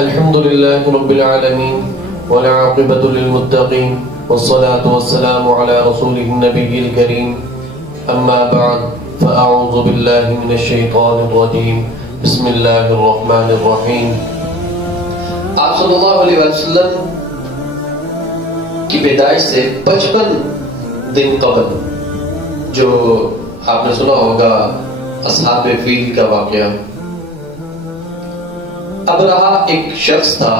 الحمد لله رب العالمين والعاقبة للمتقين والصلاة والسلام على رسوله النبي الكريم أما بعد فأعوذ بالله من الشيطان الرجيم بسم الله الرحمن الرحيم. آپ صلی اللہ علیہ وسلم کی پیدائش سے 55 دن قبل جو آپ نے سنا ہوگا اصحاب فیل کا واقعہ. ابرہہ ایک شخص تھا.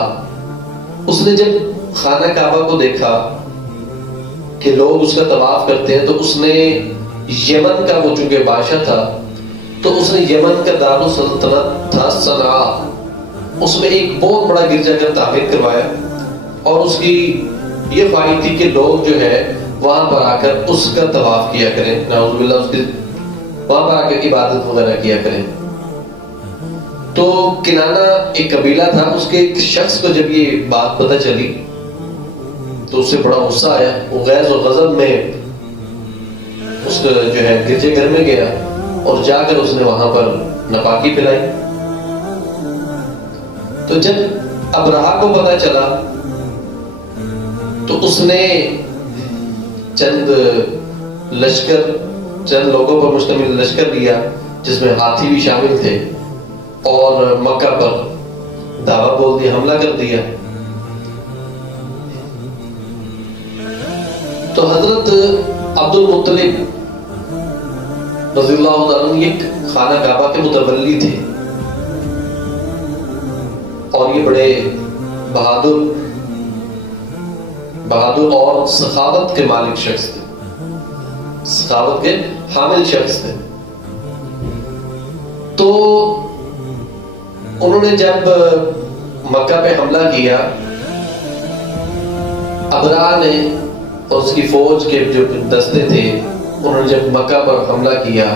اس نے جب خانہ کعبہ کو دیکھا کہ لوگ اس کا طواف کرتے ہیں تو اس نے یمن کا، وہ چونکہ بادشاہ تھا تو اس نے یمن کا دارالسلطنت تھا صنعاء، اس میں ایک بہت بڑا گرجا گھر تعمیر کروایا اور اس کی یہ خواہش تھی کہ لوگ جو ہے وہاں پر آ کر اس کا طواف کیا کریں، نعوذ باللہ اس کی وہاں پر آ کر عبادت وغیرہ کیا کریں. تو کنانہ ایک قبیلہ تھا، اس کے ایک شخص کو جب یہ بات پتہ چلی تو اس سے بڑا غصہ آیا. وہ غیظ و غضب میں اس کا جو ہے گرجے گھر میں گیا اور جا کر اس نے وہاں پر ناپاکی پھیلائی. تو جب ابرہہ کو پتہ چلا تو اس نے چند لوگوں پر مشتمل لشکر لیا جس میں ہاتھی بھی شامل تھے اور مکہ پر دعویٰ بول دیا، حملہ کر دیا. تو حضرت عبد المطلب رضی اللہ عنہ ایک خانہ کعبہ کے متولی تھے اور یہ بڑے بہادر اور سخاوت کے مالک شخص تھے، سخاوت کے حامل شخص تھے. تو انہوں نے جب مکہ پہ حملہ کیا، ابرہہ نے اور اس کی فوج کے جو دستے تھے انہوں نے جب مکہ پر حملہ کیا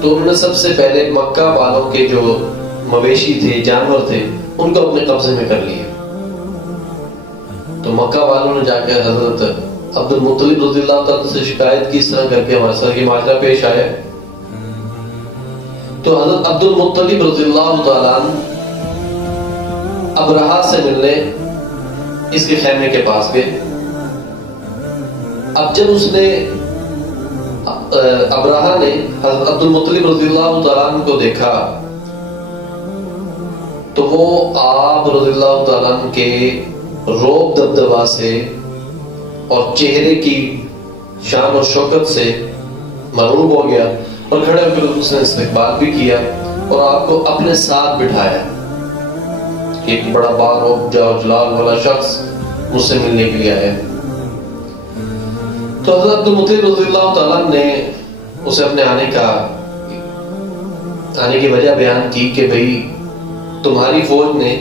تو انہوں نے سب سے پہلے مکہ والوں کے جو مویشی تھے، جانور تھے، ان کو اپنے قبضے میں کر لیا. تو مکہ والوں نے جا کر حضرت عبد المطلب رضی اللہ تعالیٰ سے شکایت کی، اس طرح کر کے ہمارے ساتھ یہ ماجرا پیش آیا. تو حضرت عبد المطلب رضی اللہ تعالیٰ ابرہہ سے ملنے اس کے خیمے کے پاس گئے. اب جب اس نے ابرہہ نے حضرت عبد المطلب رضی اللہ تعالیٰ کو دیکھا تو وہ آپ رضی اللہ تعالیٰ کے روب دبدبا سے اور چہرے کی شان و شوکت سے مرعوب ہو گیا اور کھڑے ہو کر اس نے استقبال بھی کیا اور آپ کو اپنے ساتھ بٹھایا. ایک بڑا باروب جلال والا شخص مجھ سے ملنے کے لیے آیا. تو حضرت عبد المطلب رضی اللہ تعالیٰ نے اسے اپنے آنے کی وجہ بیان کی کہ بھئی تمہاری فوج نے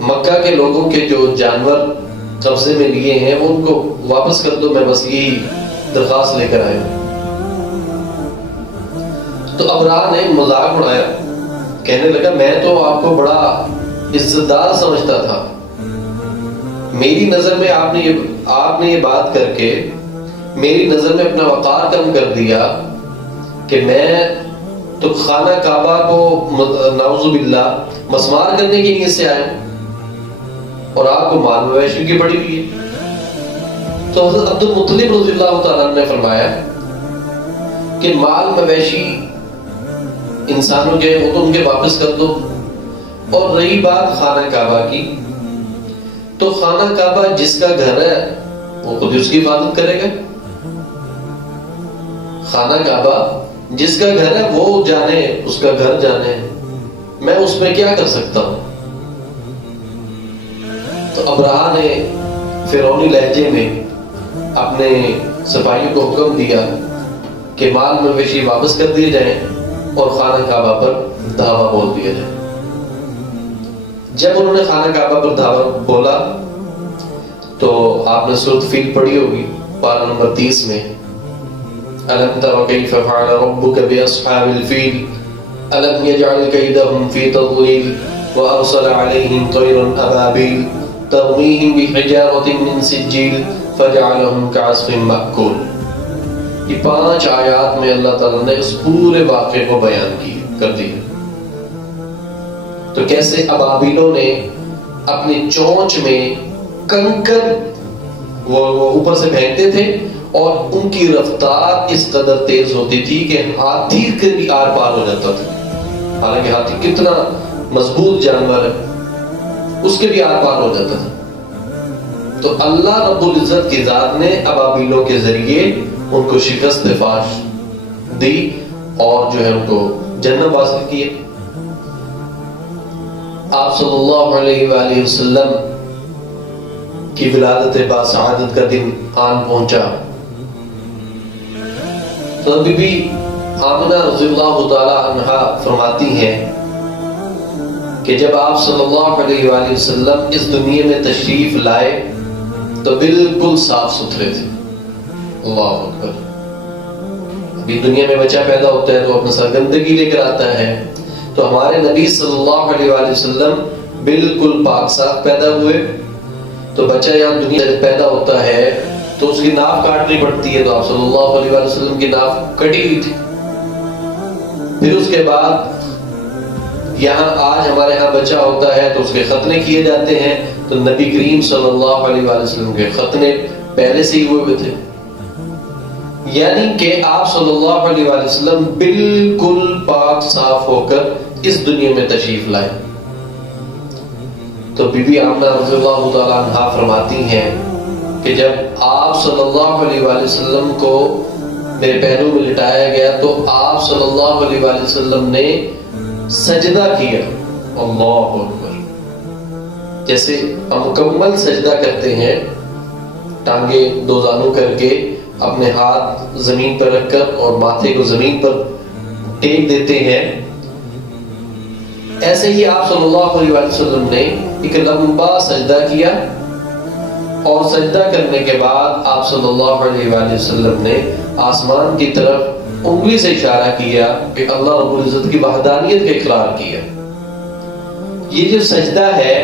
مکہ کے لوگوں کے جو جانور قبضے میں لیے ہیں وہ ان کو واپس کر دو، میں بس یہی درخواست لے کر آیا. تو ابرہہ نے مذاق اڑایا، کہنے لگا میں تو آپ کو بڑا عزت دار سمجھتا تھا، میری نظر میں آپ نے یہ بات کر کے میری نظر میں اپنا وقار کم کر دیا کہ میں تو خانہ کعبہ کو نعوذ باللہ مسمار کرنے کی نیت سے آیا ہوں اور آپ کو مال مویشی کی پڑی ہوئی ہے. تو حضرت عبد المطلب رضی اللہ تعالیٰ نے فرمایا کہ مال مویشی انسانوں کے وہ تو ان کے واپس کر دو، اور رہی بات خانہ کعبہ کی تو خانہ کعبہ جس کا گھر ہے وہ خود اس کی حفاظت کرے گا. خانہ کعبہ جس کا گھر ہے وہ جانے، اس کا گھر جانے، میں اس میں کیا کر سکتا ہوں. تو ابرہہ نے فرعونی لہجے میں اپنے سپاہیوں کو حکم دیا کہ مال مویشی واپس کر دیے جائیں اور خانہ کعبہ پر دھاوا بول دیا جائے. جب انہوں نے خانہ کعبہ پر دھاوا بولا تو آپ نے سورۃ فیل پڑھی ہوگی پارہ نمبر 30 میں، أَلَمْ تَرَ كَيْفَ فَعَلَ رَبُّكَ بِأَصْحَابِ الْفِيلِ أَلَمْ يَجْعَلْ كَيْدَهُمْ فِي تَضْلِيلٍ وَأَرْسَلَ عَلَيْهِمْ طَيْرًا أَبَابِيلَ تَرْمِيهِمْ بِحِجَارَةٍ مِّن سِجِّيلٍ فَجَعَلَهُمْ كَعَصْفٍ مَّأْكُولٍ. یہ 5 آیات میں اللہ تعالیٰ نے اس پورے واقعے کو بیان کر دیا. تو کیسے ابابیلوں نے اپنی چونچ میں کنکر وہ اوپر سے پھینکتے تھے اور ان کی رفتار اس قدر تیز ہوتی تھی کہ ہاتھی کے بھی آر پار ہو جاتا تھا، حالانکہ ہاتھی کتنا مضبوط جانور ہے، اس کے بھی آر پار ہو جاتا تھا۔ تو اللہ رب العزت کی ذات نے ابابیلوں کے ذریعے ان کو شکست فاش دی اور جو ہے ان کو جنت حاصل کیے۔ آپ صلی اللہ علیہ وآلہ وسلم کی ولادت باسعادت کا دن آن پہنچا تو بی بی آمنہ رضی اللہ تعالی عنہا فرماتی ہیں کہ جب آپ صلی اللہ علیہ وآلہ وسلم اس دنیا میں تشریف لائے تو بالکل صاف ستھرے تھے۔ اللہ اکبر۔ ابھی دنیا میں بچہ پیدا ہوتا ہے تو اپنے ساتھ گندگی لے کر آتا ہے، تو ہمارے نبی صلی اللہ علیہ وآلہ وسلم بالکل پاک صاف پیدا ہوئے۔ تو بچہ یہاں دنیا میں پیدا ہوتا ہے تو اس کی ناف کاٹنی پڑتی ہے، تو آپ صلی اللہ علیہ وآلہ وسلم کی ناف کٹی ہوئی تھی۔ پھر اس کے بعد یہاں آج ہمارے ہاں بچہ ہوتا ہے تو اس کے ختنے کیے جاتے ہیں، تو نبی کریم صلی اللہ علیہ وآلہ وسلم کے ختنے پہلے سے ہی ہوئے تھے، یعنی کہ آپ صلی اللہ علیہ وآلہ وسلم بالکل پاک صاف ہو کر اس دنیا میں تشریف لائے۔ تو بی بی آمنہ رضی اللہ تعالیٰ عنہا فرماتی ہیں کہ جب آپ صلی اللہ علیہ وآلہ وسلم کو میرے پیروں میں لٹایا گیا تو آپ صلی اللہ علیہ وآلہ وسلم نے سجدہ کیا۔ اللہ اکبر۔ جیسے ہم مکمل سجدہ کرتے ہیں، ٹانگے دو زانوں کر کے اپنے ہاتھ زمین پر رکھ کر اور ماتھے کو زمین پر ٹیک دیتے ہیں، ایسے ہی آپ صلی اللہ علیہ وسلم نے ایک لمبا سجدہ کیا، اور سجدہ کرنے کے بعد آپ صلی اللہ علیہ وآلہ وسلم نے آسمان کی طرف انگلی سے اشارہ کیا کہ اللہ رب العزت کی وحدانیت کا اقرار کیا۔ یہ جو سجدہ ہے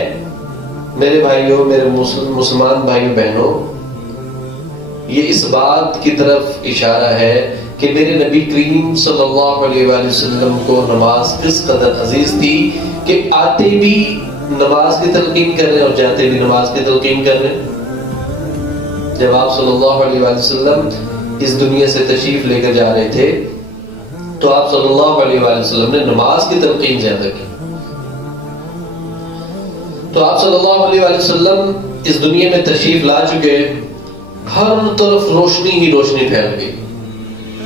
میرے بھائیوں، میرے مسلمان بھائیوں بہنوں، یہ اس بات کی طرف اشارہ ہے کہ میرے نبی کریم صلی اللہ علیہ وآلہ وسلم کو نماز کس قدر عزیز تھی کہ آتے بھی نماز کی تلقین کر رہے ہیں اور جاتے بھی نماز کی تلقین کر رہے ہیں۔ جب آپ صلی اللہ علیہ وآلہ وسلم اس دنیا سے تشریف لے کر جا رہے تھے تو آپ صلی اللہ علیہ وآلہ وسلم نے نماز کی تلقین زیادہ کی۔ تو آپ صلی اللہ علیہ وآلہ وسلم اس دنیا میں تشریف لا چکے، ہر طرف روشنی ہی روشنی پھیل گئی،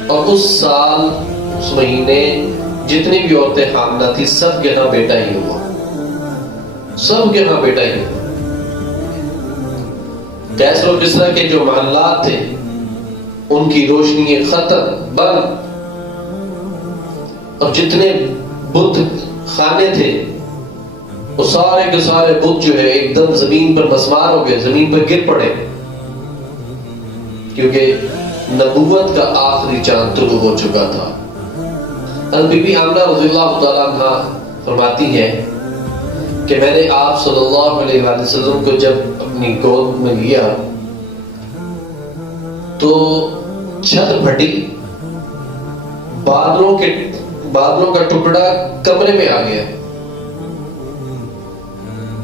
اور اس سال اس مہینے جتنی بھی عورتیں حاملہ تھی سب کے ہاں بیٹا ہی ہوا، سب کے ہاں بیٹا ہی ہوا۔ کیسر و کسرا کے جو محلات تھے ان کی روشنی ختم، بند، اور جتنے بت خانے تھے وہ سارے کے سارے بت جو ہے ایک دم زمین پر مسمار ہو گئے، زمین پر گر پڑے، کیونکہ نبوت کا آخری چاند طلوع ہو چکا تھا۔ بی بی آمنہ رضی اللہ تعالیٰ عنہ فرماتی ہیں کہ میں نے آپ صلی اللہ علیہ وآلہ وسلم کو جب اپنی گود میں لیا تو چھت پھٹی، بادلوں کا ٹکڑا کمرے میں آ گیا،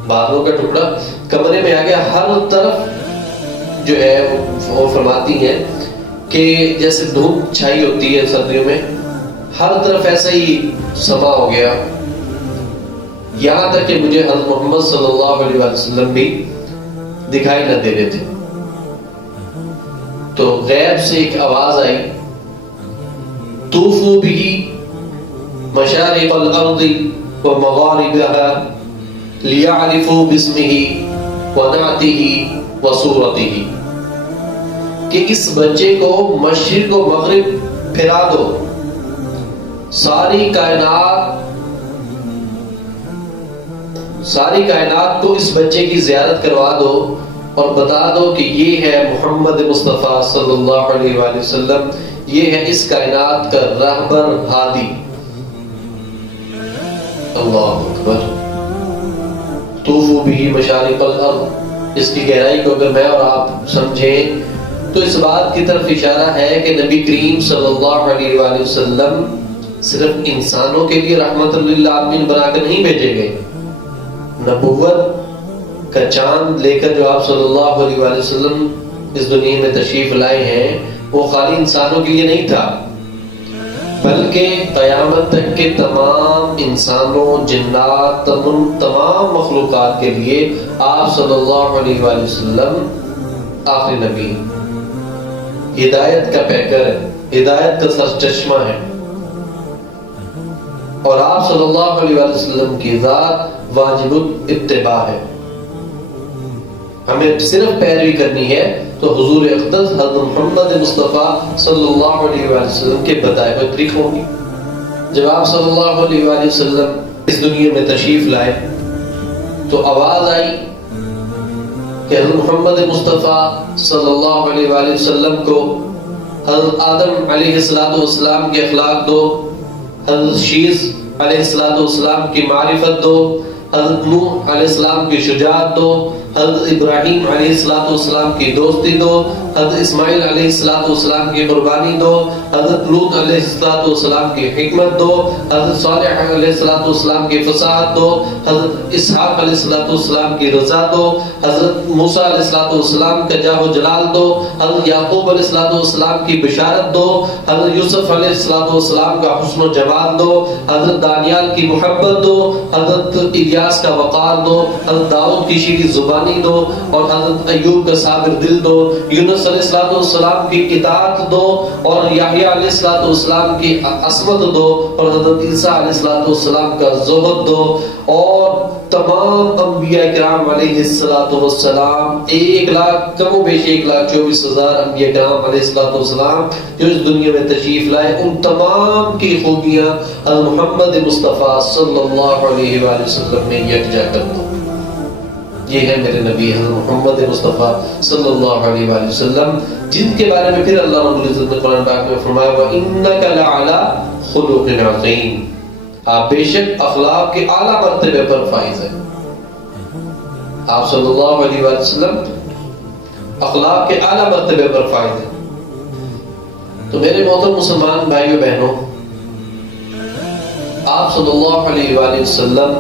بادلوں کا ٹکڑا کمرے میں آ گیا، ہر طرف جو ہے وہ فرماتی ہیں کہ جیسے دھوپ چھائی ہوتی ہے سردیوں میں، ہر طرف ایسا ہی سما ہو گیا، یہاں تک کہ مجھے حضرت محمد صلی اللہ علیہ وسلم بھی دکھائی نہ دے رہے تھے۔ تو غیب سے ایک آواز آئی، طوفوا به مشارق الارض ومغاربها لیعرفوا باسمه ونعته وصورته، کہ اس بچے کو مشرق و مغرب پھرا دو، ساری کائنات کو اس بچے کی زیارت کروا دو اور بتا دو کہ یہ ہے محمد مصطفیٰ صلی اللہ علیہ وآلہ وسلم، یہ ہے اس کائنات کا رہبر ہادی۔ اللہ اکبر۔ طوفوا به مشارق الارض، اس کی گہرائی کو اگر میں اور آپ سمجھیں تو اس بات کی طرف اشارہ ہے کہ نبی کریم صلی اللہ علیہ وآلہ وسلم صرف انسانوں کے لیے رحمت للعالمین بنا کر نہیں بھیجے گئے. نبوت کا چاند لے کر جو آپ صلی اللہ علیہ وآلہ وسلم اس دنیا میں تشریف لائے ہیں وہ خالی انسانوں کے لیے نہیں تھا، بلکہ قیامت تک کے تمام انسانوں، جنات، تمام مخلوقات کے لیے آپ صلی اللہ علیہ وآلہ وسلم آخری نبی، ہدایت کا پیکر ہے، ہدایت کا سرچشمہ ہے. اور آپ صلی اللہ علیہ وآلہ وسلم کی ذات واجب اتباع ہے. ہمیں صرف پیروی کرنی ہے تو حضور اقدس حضرت محمد مصطفیٰ صلی اللہ علیہ وآلہ وسلم کے بتائے ہوئے طریقوں کی. جب آپ صلی اللہ علیہ وآلہ وسلم اس دنیا میں تشریف لائے تو آواز آئی کہ حضرت محمد مصطفیٰ صلی اللہ علیہ وآلہ وسلم کو حضرت آدم علیہ السلام کے اخلاق دو، حضرت شیس علیہ السلام کی معرفت دو، حضرت نوح علیہ السلام کی شجاعت دو، حضرت ابراہیم علیہ السلام کی دوستی دو، حضرت اسماعیل علیہ السلام کی قربانی دو، حضرت لوط علیہ السلام کی حکمت دو، حضرت صالح علیہ السلام کی فصاحت دو، حضرت اسحاق علیہ السلام کی رضا دو، حضرت موسیٰ علیہ السلام کا جاہ و جلال دو، حضرت یعقوب علیہ السلام کی بشارت دو، حضرت یوسف علیہ السلام کا حسن و جمال دو، حضرت دانیال کی محبت دو، حضرت الیاس کا وقار دو، حضرت داؤد کی شیریں زبانی دو، اور حضرت ایوب کا صابر دل دو، یونس علیہ السلام کی اطاعت دو، اور یحییٰ علیہ السلام کی عصمت دو، اور حضرت عیسیٰ علیہ السلام کا زہد دو، اور تمام انبیاء کرام علیہ السلام 1,00,000 کم و بیش 1,24,000 انبیاء کرام علیہ السلام جو اس دنیا میں تشریف لائے، ان تمام کی خوبیاں محمد مصطفیٰ صلی اللہ علیہ وآلہ وسلم میں یکجا کر دو. یہ ہے میرے نبی حضرت محمد مصطفیٰ صلی اللہ علیہ وآلہ وسلم، جن کے بارے میں پھر اللہ رب العزت نے قرآن پاک میں فرمایا وَإِنَّكَ لَعَلَىٰ خُلُقٍ عَظِيمٍ، آپ بے شک اخلاق کے اعلیٰ مرتبے پر فائز ہیں. آپ صلی اللہ علیہ وآلہ وسلم اخلاق کے اعلیٰ مرتبے پر فائز ہیں. تو میرے محترم مسلمان بھائیو بہنوں، آپ صلی اللہ علیہ وآلہ وسلم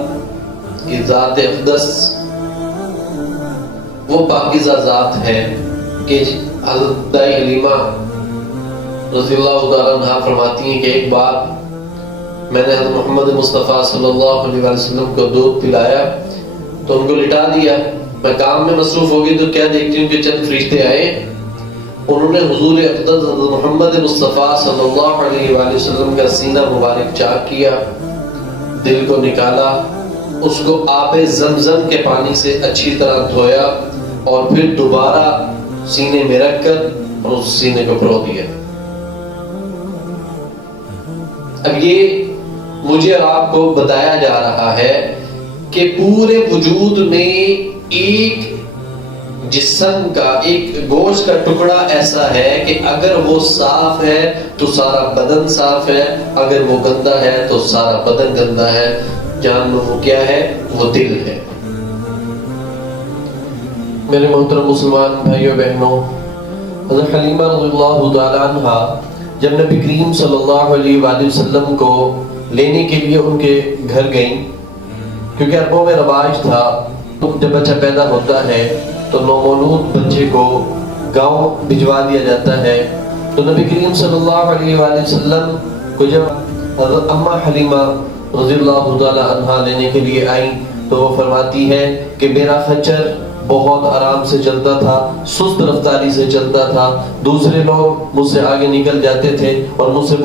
کی ذات اقدس وہ پاکیزہ ذات ہے کہ حضرت دائی حلیمہ رضی اللہ تعالیٰ عنہ فرماتی ہیں کہ ایک بار میں نے حضرت محمد مصطفیٰ صلی اللہ علیہ وسلم کو دودھ پلایا تو ان کو لٹا دیا. میں کام میں مصروف ہو گئی تو کیا دیکھتی ہوں کہ چند فرشتے آئے، انہوں نے حضور اقدس حضرت محمد مصطفیٰ صلی اللہ علیہ وآلہ وسلم کا سینہ مبارک چاک کیا، دل کو نکالا، اس کو آب زمزم کے پانی سے اچھی طرح دھویا اور پھر دوبارہ سینے میں رکھ کر اور اس سینے کو پرو دیا. اب یہ مجھے اور آپ کو بتایا جا رہا ہے کہ پورے وجود میں ایک جسم کا، ایک گوشت کا ٹکڑا ایسا ہے کہ اگر وہ صاف ہے تو سارا بدن صاف ہے، اگر وہ گندا ہے تو سارا بدن گندا ہے. جان لو وہ کیا ہے، وہ دل ہے. میرے محترم مسلمان بھائیو بہنوں، حضرت حلیمہ رضی اللہ تعالیٰ عنہ جب نبی کریم صلی اللہ علیہ وآلہ وسلم کو لینے کے لیے ان کے گھر گئیں، کیونکہ عربوں میں رواج تھا جب بچہ پیدا ہوتا ہے تو نومولود بچے کو گاؤں بھجوا دیا جاتا ہے. تو نبی کریم صلی اللہ علیہ وآلہ وسلم کو جب حضرت اماں حلیمہ رضی اللہ تعالیٰ عنہ لینے کے لیے آئیں تو وہ فرماتی ہے کہ میرا خچر بہت آرام سے چلتا تھا، سست رفتاری سے چلتا تھا. دوسرے لوگ مجھ سے آگے نکل جاتے تھے اور مجھ سے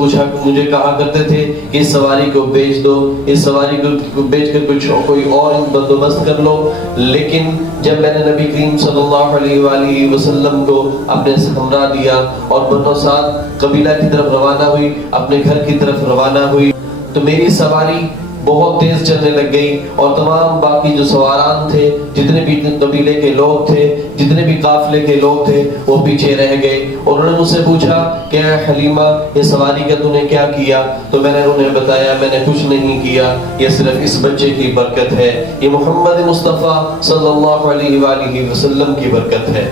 مجھے کہا کرتے تھے کہ اس سواری کو بیچ دو، اس سواری کو بیچ کر کچھ کوئی اور بندوبست کر لو. لیکن جب میں نے نبی کریم صلی اللہ علیہ وآلہ وسلم کو اپنے ہمراہ لیا اور بنو سعد قبیلہ کی طرف روانہ ہوئی، اپنے گھر کی طرف روانہ ہوئی، تو میری سواری بہت تیز چلنے لگ گئی اور تمام باقی جو سواران تھے، جتنے بھی قبیلے کے لوگ تھے، جتنے بھی قافلے کے لوگ تھے، وہ پیچھے رہ گئے. اور انہوں نے مجھ سے پوچھا کہ اے حلیمہ یہ سواری کا تو نے کیا کیا؟ تو میں نے انہیں بتایا میں نے کچھ نہیں کیا، یہ صرف اس بچے کی برکت ہے، یہ محمد مصطفیٰ صلی اللہ علیہ وآلہ وسلم کی برکت ہے.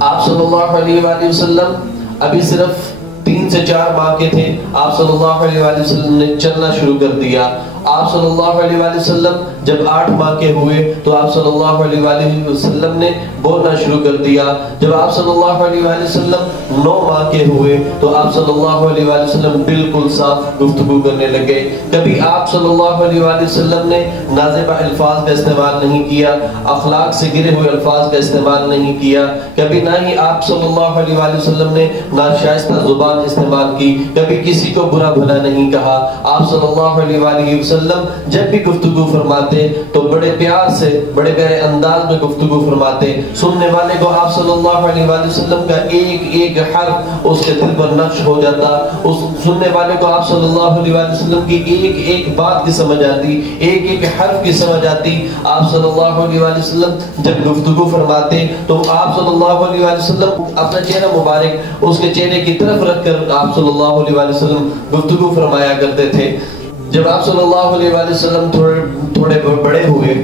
آپ صلی اللہ علیہ وآلہ وسلم ابھی صرف 3 سے 4 ماہ کے تھے، آپ صلی اللہ علیہ وآلہ وسلم نے چلنا شروع کر دیا۔ آپ صلی اللہ علیہ وآلہ وسلم جب 8 ماہ کے ہوئے تو آپ صلی اللہ علیہ وآلہ وسلم نے بولنا شروع کر دیا۔ جب آپ صلی اللہ علیہ وآلہ وسلم 9 ماہ کے ہوئے تو آپ صلی اللہ علیہ وآلہ وسلم بالکل صاف گفتگو کرنے لگے۔ کبھی آپ صلی اللہ علیہ وآلہ وسلم نے نازیبہ الفاظ کا استعمال نہیں کیا، اخلاق سے گرے ہوئے الفاظ کا استعمال نہیں کیا، کبھی نہ ہی آپ صلی اللہ علیہ وآلہ وسلم نے ناشائستہ زبان استعمال کی، کبھی کسی کو برا بھلا نہیں کہا۔ آپ صلی اللہ علیہ وآلہ وسلم جب بھی گفتگو فرماتے تو بڑے پیار سے، بڑے پیارے انداز میں گفتگو فرماتے، سننے والے کو آپ صلی اللہ علیہ وآلہ وسلم کا ایک ایک حرف اس کے دل پر نقش ہو جاتا، اس سننے والے کو آپ صلی اللہ علیہ وآلہ وسلم کی ایک ایک بات کی سمجھ آتی، ایک ایک حرف کی سمجھ آتی۔ آپ صلی اللہ علیہ وآلہ وسلم جب گفتگو فرماتے تو آپ صلی اللہ علیہ وآلہ وسلم اپنا چہرہ مبارک اس کے چہرے کی طرف رکھ کر آپ صلی اللہ علیہ وآلہ وسلم گفتگو فرمایا کرتے تھے۔ جب آپ صلی اللہ علیہ وآلہ وسلم تھوڑے بڑے ہوئے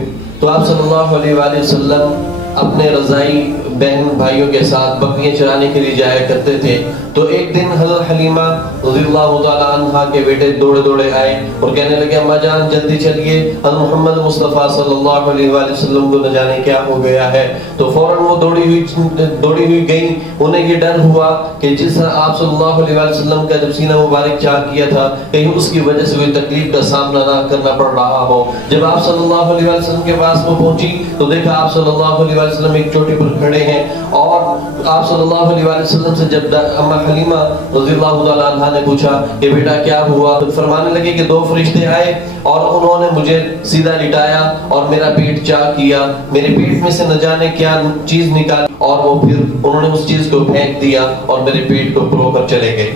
تو آپ صلی اللہ علیہ وآلہ وسلم اپنے رضائی بہن بھائیوں کے ساتھ بکریاں چرانے کے لیے جایا کرتے تھے۔ تو ایک دن حضرت حلیمہ رضی اللہ تعالیٰ عنہ کے بیٹے دوڑے آئے اور کہنے لگے اماں جان جلدی چلیے، حضرت محمد مصطفیٰ صلی اللہ علیہ وآلہ وسلم کو نہ جانے کیا ہو گیا ہے۔ تو فوراً وہ دوڑی ہوئی گئی۔ انہیں یہ ڈر ہوا کہ جس طرح آپ صلی اللہ علیہ وآلہ وسلم کا جب سینہ مبارک چاک کیا تھا کہیں اس کی وجہ سے کوئی تکلیف کا سامنا نہ کرنا پڑ رہا ہو۔ جب آپ صلی اللہ علیہ وآلہ وسلم کے پاس وہ پہنچی تو دیکھا آپ صلی اللہ علیہ وآلہ وسلم ایک چوٹی پر کھڑے ہیں، اور آپ صلی اللہ علیہ وآلہ وسلم سے جب اماں حلیمہ رضی اللہ تعالیٰ عنہ نے پوچھا کہ بیٹا کیا ہوا، تو فرمانے لگے کہ 2 فرشتے آئے اور انہوں نے مجھے سیدھا لٹایا اور میرا پیٹ چاک کیا، میرے پیٹ میں سے نہ جانے کیا چیز نکالی اور وہ پھر انہوں نے اس چیز کو پھینک دیا اور میرے پیٹ کو پرو کر چلے گئے۔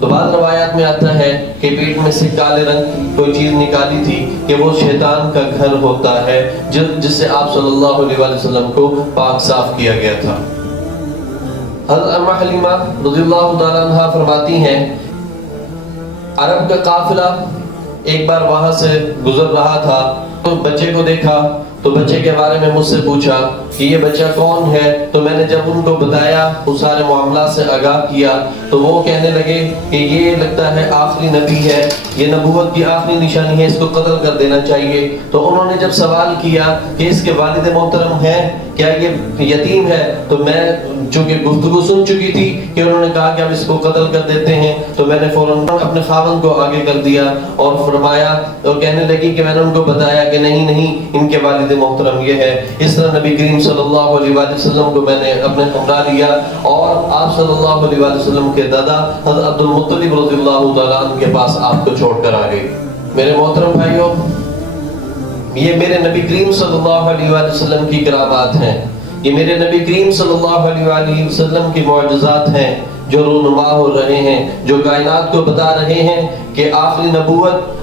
تو بعض روایات میں آتا ہے کہ پیٹ میں سے کالے رنگ کی کوئی چیز نکالی تھی کہ وہ شیطان کا گھر ہوتا ہے جس سے آپ صلی اللہ علیہ وآلہ وسلم کو پاک صاف کیا گیا تھا۔ حضرت اماں حلیمہ رضی اللہ تعالیٰ عنہ فرماتی ہیں عرب کا قافلہ ایک بار وہاں سے گزر رہا تھا تو بچے کو دیکھا تو بچے کے بارے میں مجھ سے پوچھا کہ یہ بچہ کون ہے، تو میں نے جب ان کو بتایا اس سارے معاملات سے آگاہ کیا تو وہ کہنے لگے کہ یہ لگتا ہے آخری نبی ہے، یہ نبوت کی آخری نشانی ہے، اس کو قتل کر دینا چاہیے۔ تو انہوں نے جب سوال کیا کہ اس کے والد محترم ہیں، کیا یہ یتیم ہے، تو میں چونکہ گفتگو سن چکی تھی کہ انہوں نے کہا کہ اب اس کو قتل کر دیتے ہیں، تو میں نے فوراً اپنے خاوند کو آگے کر دیا اور فرمایا اور کہنے لگی کہ میں نے ان کو بتایا کہ نہیں ان کے والد محترم یہ ہے۔ اس طرح نبی کریم صلی اللہ علیہ وآلہ وسلم کو میں نے اپنے ہمراہ لیا اور آپ صلی اللہ علیہ وآلہ وسلم کے دادا حضرت عبد المطلب رضی اللہ تعالیٰ عنہ کے پاس آپ کو چھوڑ کر آ گئی۔ میرے محترم بھائیوں، یہ میرے نبی کریم صلی اللہ علیہ وآلہ وسلم کی کرامات ہیں، یہ میرے نبی کریم صلی اللہ علیہ وآلہ وسلم کی معجزات ہیں جو رونما ہو رہے ہیں، جو کائنات کو بتا رہے ہیں کہ آخری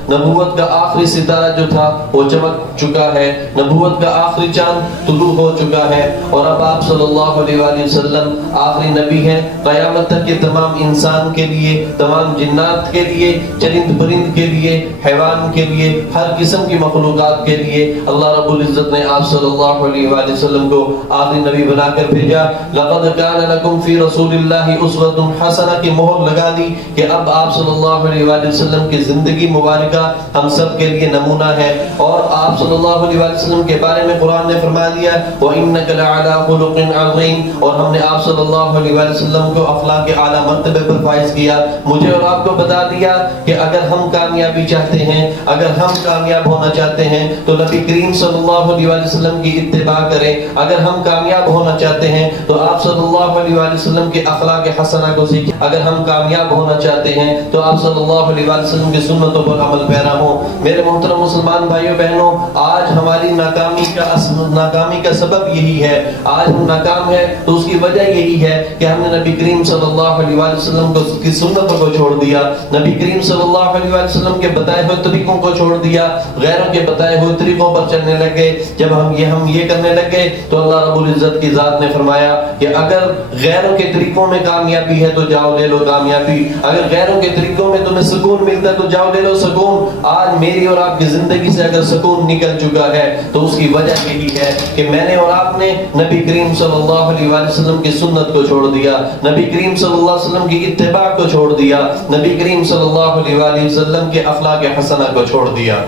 نبوت کا آخری ستارہ جو تھا وہ چمک چکا ہے، نبوت کا آخری چاند طلوع ہو چکا ہے، اور اب آپ صلی اللہ علیہ وآلہ وسلم آخری نبی ہیں۔ قیامت تک کے تمام انسان کے لیے، تمام جنات کے لیے، چرند پرند کے لیے، حیوان کے لیے، ہر قسم کی مخلوقات کے لیے اللہ رب العزت نے آپ صلی اللہ علیہ وآلہ وسلم کو آخری نبی بنا کر بھیجا۔ لقد کان لکم فی رسول اللہ اسوۃ حسنہ کی مہر لگا دی کہ اب آپ صلی اللہ علیہ وآلہ وسلم کی زندگی مبارکہ ہم سب کے لیے نمونہ ہے، اور آپ صلی اللہ علیہ وآلہ وسلم کے بارے میں قرآن نے فرما دیا وَإِنَّكَ لَعَلَىٰ خُلُقٍ عَظِيمٍ، اور ہم نے آپ صلی اللہ علیہ وآلہ وسلم کو اخلاق کے اعلیٰ مرتبے پر فائز کیا۔ مجھے اور آپ کو بتا دیا کہ اگر ہم کامیابی چاہتے ہیں، اگر ہم کامیاب ہونا چاہتے ہیں تو نبی کریم صلی اللہ علیہ وآلہ وسلم کی اتباع کریں، اگر ہم کامیاب ہونا چاہتے ہیں تو آپ صلی اللہ علیہ وآلہ وسلم کے اخلاق حسنہ کو سیکھیں، اگر ہم کامیاب ہونا چاہتے ہیں تو آپ صلی اللہ علیہ وآلہ وسلم کی سنتوں پر عمل پیرا ہوں۔ میرے محترم مسلمان بھائیوں بہنوں، آج ہماری ناکامی کا سبب یہی ہے، آج ہم ناکام ہیں تو اس کی وجہ یہی ہے کہ ہم نے نبی کریم صلی اللہ علیہ وآلہ وسلم کی سنتوں کو چھوڑ دیا، نبی کریم صلی اللہ علیہ وآلہ وسلم کے بتائے ہوئے طریقوں کو چھوڑ دیا، غیروں کے بتائے ہوئے طریقوں پر چلنے لگے۔ جب ہم یہ کرنے لگے تو اللہ رب العزت کی ذات نے فرمایا کہ اگر غیروں کے طریقوں میں کامیابی ہے تو جاؤ لے لو کامیابی، اگر غیروں کے طریقوں میں تمہیں سکون سکون ملتا ہے تو جاؤ لے لو سکون. آج میری اور آپ کی زندگی سے اگر سکون نکل چکا ہے تو اس کی وجہ یہی ہے کہ میں نے اور آپ نے نبی کریم صلی اللہ علیہ وآلہ وسلم کی سنت کو چھوڑ دیا, نبی کریم صلی اللہ علیہ وسلم کی اتباع کو چھوڑ دیا, نبی کریم صلی اللہ علیہ وآلہ وسلم کے اخلاق حسنہ کو چھوڑ دیا.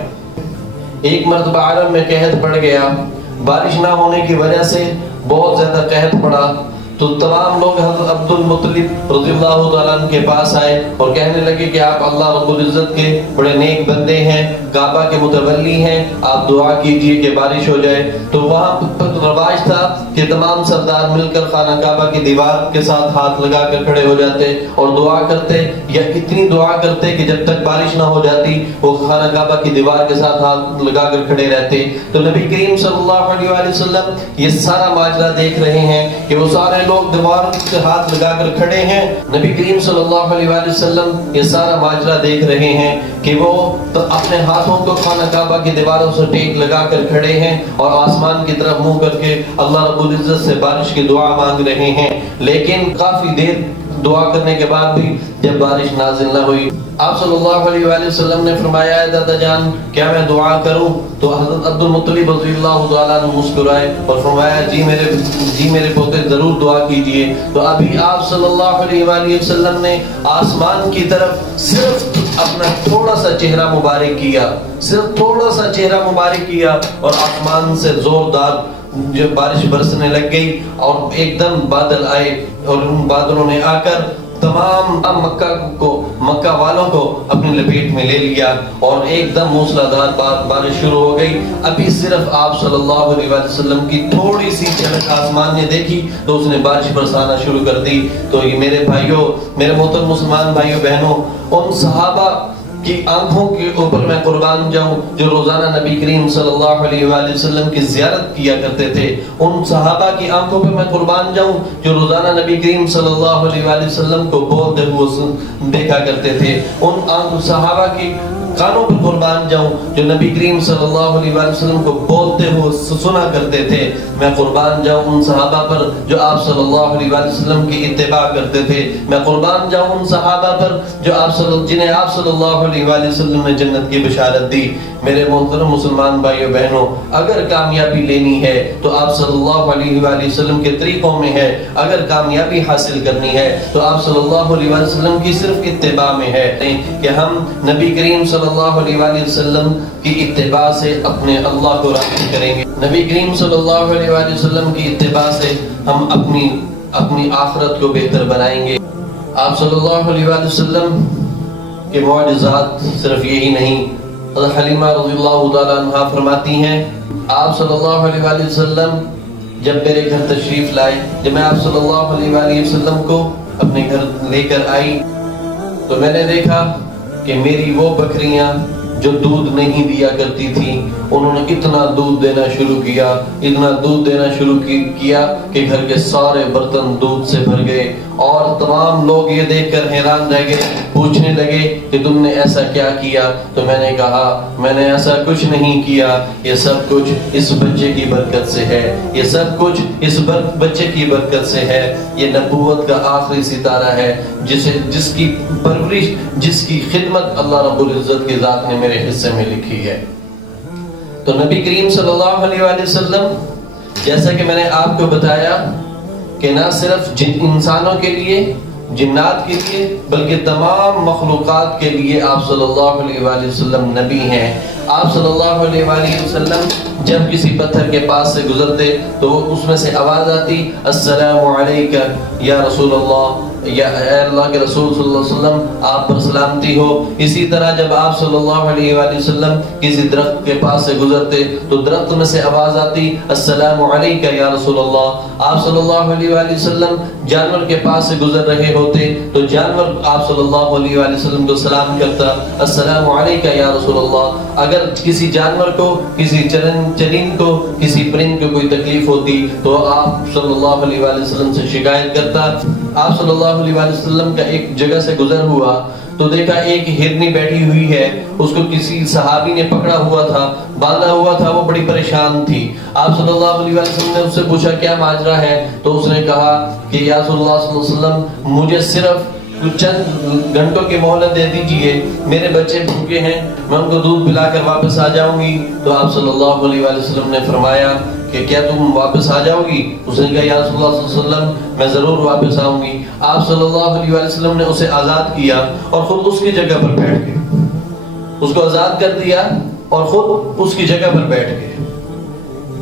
ایک مرتبہ عرب میں قحط پڑ گیا, بارش نہ ہونے کی وجہ سے بہت زیادہ قحط پڑا, تو تمام لوگ حضرت عبد المطلب رضی اللہ تعالیٰ عنہ کے پاس آئے اور کہنے لگے کہ آپ اللہ رب العزت کے بڑے نیک بندے ہیں, کعبہ کے متولی ہیں, آپ دعا کیجئے کہ بارش ہو جائے. تو وہاں رواج تھا کہ تمام سردار مل کر خانہ کعبہ کی دیوار کے ساتھ ہاتھ لگا کر کھڑے ہو جاتے اور دعا کرتے, یا اتنی دعا کرتے کہ جب تک بارش نہ ہو جاتی وہ خانہ کعبہ کی دیوار کے ساتھ ہاتھ لگا کر کھڑے رہتے. تو نبی کریم صلی اللہ علیہ وآلہ وسلم یہ سارا ماجرا دیکھ رہے ہیں کہ وہ سارے لوگ دیوار سے ہاتھ لگا کر کھڑے ہیں. نبی کریم صلی اللہ علیہ وآلہ وسلم یہ سارا ماجرا دیکھ رہے ہیں کہ وہ اپنے ہاتھوں کو خانہ کعبہ کی دیواروں سے ٹیک لگا کر کھڑے ہیں اور آسمان کی طرف منہ کر کے اللہ رب العزت سے بارش کی دعا مانگ رہے ہیں. لیکن کافی دیر دعا کرنے کے بعد بھی جب بارش نازل نہ ہوئی, آپ صلی اللہ علیہ وآلہ وسلم نے فرمایا ہے دادا جان کیا میں دعا کروں؟ تو حضرت عبد المطلب رضی اللہ تعالیٰ عنہ مسکرائے اور فرمایا جی میرے پوتے ضرور دعا کیجئے. تو ابھی آپ صلی اللہ علیہ وآلہ وسلم نے آسمان کی طرف صرف اپنا تھوڑا سا چہرہ مبارک کیا, صرف تھوڑا سا چہرہ مبارک کیا اور آسمان سے زوردار جو بارش برسنے لگ گئی اور ایک دم بادل آئے اور ان بادلوں نے آ کر تمام مکہ والوں کو اپنی لپیٹ میں لے لیا اور ایک دم موسلادھار بارش شروع ہو گئی. ابھی صرف آپ صلی اللہ علیہ وسلم کی تھوڑی سی جھلک آسمان نے دیکھی تو اس نے بارش برسانا شروع کر دی. تو یہ میرے بھائیوں, میرے محترم مسلمان بھائیوں بہنوں, ان صحابہ کی آنکھوں کے اوپر میں قربان جاؤں جو روزانہ نبی کریم صلی اللہ علیہ وآلہ وسلم کی زیارت کیا کرتے تھے, ان صحابہ کی آنکھوں پہ میں قربان جاؤں جو روزانہ نبی کریم صلی اللہ علیہ وآلہ وسلم کو بولتے ہوئے دیکھا کرتے تھے, ان صحابہ کی کانوں پر قربان جاؤں جو نبی کریم صلی اللہ علیہ وآلہ وسلم کو بولتے ہوئے سنا کرتے تھے. میں قربان جاؤں ان صحابہ پر جو آپ صلی اللہ علیہ وآلہ وسلم کی اتباع کرتے تھے. میں قربان جاؤں ان صحابہ پر جو جنہیں آپ صلی اللہ علیہ وآلہ وسلم نے جنت کی بشارت دی. میرے محترم مسلمان بھائیوں بہنوں, اگر کامیابی لینی ہے تو آپ صلی اللہ علیہ وآلہ وسلم کے طریقوں میں ہے, اگر کامیابی حاصل کرنی ہے تو آپ صلی اللہ علیہ وآلہ وسلم کی صرف اتباع میں ہے کہ ہم نبی کریم صلی اللہ علیہ وآلہ وسلم کی اتباع سے اپنے اللہ کو راضی کریں گے. نبی کریم صلی اللہ علیہ وآلہ وسلم کی اتباع سے ہم اپنی آخرت کو بہتر بنائیں گے. آپ صلی اللہ علیہ وآلہ وسلم کے معجزات صرف یہی نہیں. حضرت حلیمہ رضی اللہ تعالیٰ عنہ فرماتی ہیں آپ صلی اللہ علیہ وآلہ وسلم جب میرے گھر تشریف لائے, جب میں آپ صلی اللہ علیہ وآلہ وسلم کو اپنے گھر لے کر آئی تو میں نے دیکھا کہ میری وہ بکریاں جو دودھ نہیں دیا کرتی تھیں انہوں نے اتنا دودھ دینا شروع کیا کہ گھر کے سارے برتن دودھ سے بھر گئے. اور تمام لوگ یہ دیکھ کر حیران رہ گئے, پوچھنے لگے کہ تم نے ایسا کیا کیا؟ تو میں نے کہا میں نے ایسا کچھ نہیں کیا, یہ سب کچھ اس بچے کی برکت سے ہے, یہ سب کچھ اس بچے کی برکت سے ہے. یہ نبوت کا آخری ستارہ ہے جس کی پرورش, جس کی خدمت اللہ رب العزت کی ذات نے میرے حصے میں لکھی ہے. تو نبی کریم صلی اللہ علیہ وآلہ وسلم جیسا کہ میں نے آپ کو بتایا کہ نہ صرف انسانوں کے لیے, جنات کے لیے, بلکہ تمام مخلوقات کے لیے آپ صلی اللہ علیہ وآلہ وسلم نبی ہیں. آپ صلی اللہ علیہ وآلہ وسلم جب کسی پتھر کے پاس سے گزرتے تو اس میں سے آواز آتی السلام علیکہ یا رسول اللہ, یا اے اللہ کے رسول صلی اللہ علیہ وسلم آپ پر سلامتی ہو. اسی طرح جب آپ صلی اللہ علیہ وآلہ وسلم کسی درخت کے پاس سے گزرتے تو درخت میں سے آواز آتی السلام علیکہ یا رسول اللہ. آپ صلی اللہ علیہ وآلہ وسلم جانور کے پاس سے گزر رہے ہوتے تو جانور آپ صلی اللہ علیہ وآلہ وسلم کو سلام کرتا السلام علیکہ یا رسول اللہ. اگر کسی جانور کو, کسی چرند کو, کسی پرند کو کوئی تکلیف ہوتی تو آپ صلی اللہ علیہ وآلہ وسلم سے شکایت کرتا. آپ صلی اللہ علیہ وآلہ وسلم کا ایک جگہ سے گزر ہوا تو دیکھا ایک ہرنی بیٹھی ہوئی ہے, اس کو کسی صحابی نے پکڑا ہوا تھا, باندھا ہوا تھا, وہ بڑی پریشان تھی. آپ صلی اللہ علیہ وسلم نے اس سے پوچھا کیا ماجرا ہے؟ تو اس نے کہا کہ یا رسول اللہ صلی اللہ علیہ وسلم مجھے صرف کچھ چند گھنٹوں کی مہلت دے دیجئے، میرے بچے بھوکے ہیں، میں ان کو دودھ پلا کر واپس آ جاؤں گی۔ تو آپ صلی اللہ علیہ وآلہ وسلم نے فرمایا کہ کیا تم واپس آ جاؤ گی؟ اس نے کہا یا رسول اللہ صلی اللہ علیہ وسلم میں ضرور واپس آؤں گی۔ آپ صلی اللہ علیہ وآلہ وسلم نے اسے آزاد کیا اور خود اس کی جگہ پر بیٹھ گئے، اس کو آزاد کر دیا اور خود اس کی جگہ پر بیٹھ گئے۔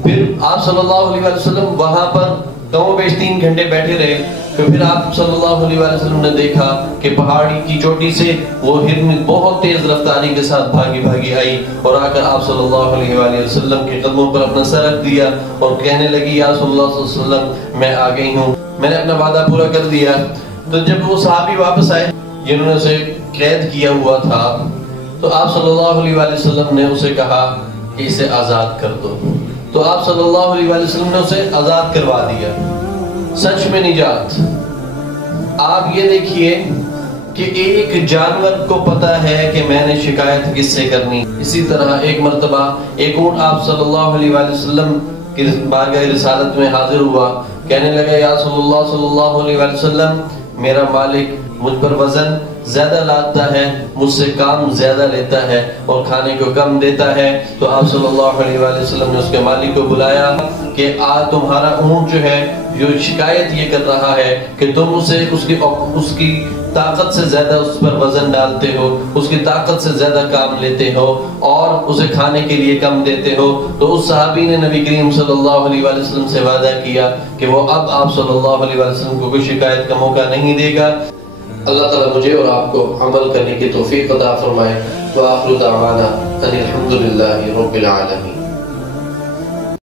پھر آپ صلی اللہ علیہ وآلہ وسلم وہاں پر کم و بیش 3 گھنٹے بیٹھے رہے۔ پھر آپ صلی اللہ علیہ وآلہ وسلم نے دیکھا کہ پہاڑی کی چوٹی سے وہ ہرن بہت تیز رفتاری کے ساتھ بھاگی آئی اور آ کر آپ صلی اللہ علیہ وآلہ وسلم کے قدموں پر اپنا سر رکھ دیا اور کہنے لگی یا رسول اللہ صلی اللہ علیہ وسلم میں آ گئی ہوں، میں نے اپنا وعدہ پورا کر دیا۔ تو جب وہ صحابی واپس آئے جنہوں نے اسے قید کیا ہوا تھا، تو آپ صلی اللہ علیہ وآلہ وسلم نے اسے کہا کہ اسے آزاد کر دو۔ تو آپ صلی اللہ علیہ وآلہ وسلم نے اسے آزاد کروا دیا۔ سچ میں نجات۔ آپ یہ دیکھیے کہ ایک جانور کو پتا ہے کہ میں نے شکایت کس سے کرنی۔ اسی طرح ایک مرتبہ ایک اونٹ آپ صلی اللہ علیہ وآلہ وسلم کی بارگاہ رسالت میں حاضر ہوا، کہنے لگا یا رسول اللہ صلی اللہ علیہ وآلہ وسلم میرا مالک مجھ پر وزن زیادہ لاتا ہے، مجھ سے کام زیادہ لیتا ہے اور کھانے کو کم دیتا ہے۔ تو آپ صلی اللہ علیہ وآلہ وسلم نے اس کے مالک کو بلایا کہ آج تمہارا اونٹ جو ہے جو شکایت یہ کر رہا ہے کہ تم اسے اس کی طاقت سے زیادہ اس پر وزن ڈالتے ہو، اس کی طاقت سے زیادہ کام لیتے ہو اور اسے کھانے کے لیے کم دیتے ہو۔ تو اس صحابی نے نبی کریم صلی اللہ علیہ وآلہ وسلم سے وعدہ کیا کہ وہ اب آپ صلی اللہ علیہ وآلہ وسلم کو کوئی شکایت کا موقع نہیں دے گا۔ اللہ تعالیٰ مجھے اور آپ کو عمل کرنے کی توفیق عطا فرمائے۔ وآخر دعوانا ان الحمد للہ رب العالمین۔